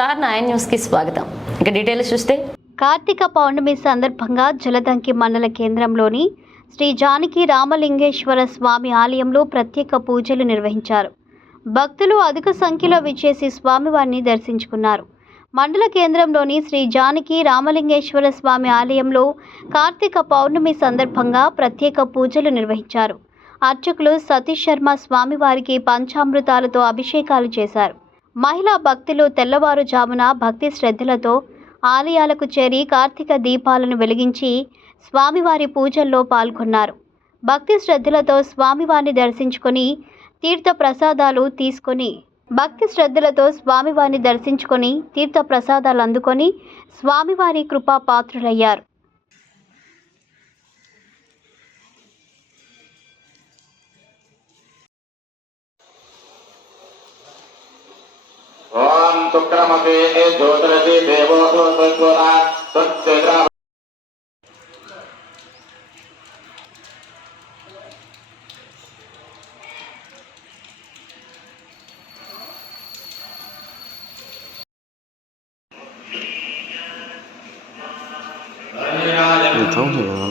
Star 9 news కి స్వాగతం. ఇక డీటెయిల్స్ చూస్తే కార్తీక పౌర్ణమి సందర్భంగా జలదంకి మండల కేంద్రంలోని శ్రీ జానకి రామలింగేశ్వర స్వామి ఆలయంలో ప్రత్యేక పూజలు నిర్వహించారు. భక్తులు అధిక సంఖ్యలో విచ్చేసి స్వామివారిని దర్శించుకున్నారు. మండల కేంద్రంలోని శ్రీ జానకి రామలింగేశ్వర స్వామి ఆలయంలో కార్తీక పౌర్ణమి సందర్భంగా ప్రత్యేక పూజలు నిర్వహించారు. అర్చకులు సతీష్ శర్మ స్వామివారికి పంచామృతాలతో అభిషేకాలు చేశారు. మహిళా భక్తులు తెల్లవారుజామున భక్తి శ్రద్ధలతో ఆలయాలకు చేరి కార్తీక దీపాలను వెలిగించి స్వామివారి పూజల్లో పాల్గొన్నారు. భక్తి శ్రద్ధలతో స్వామివారిని దర్శించుకొని తీర్థ ప్రసాదాలు అందుకొని స్వామివారి కృపా పాత్రులయ్యారు. ఓం శుక్రమపి జ్యోతిరసి దేవో తత్వరా తత్వేత్ర你头发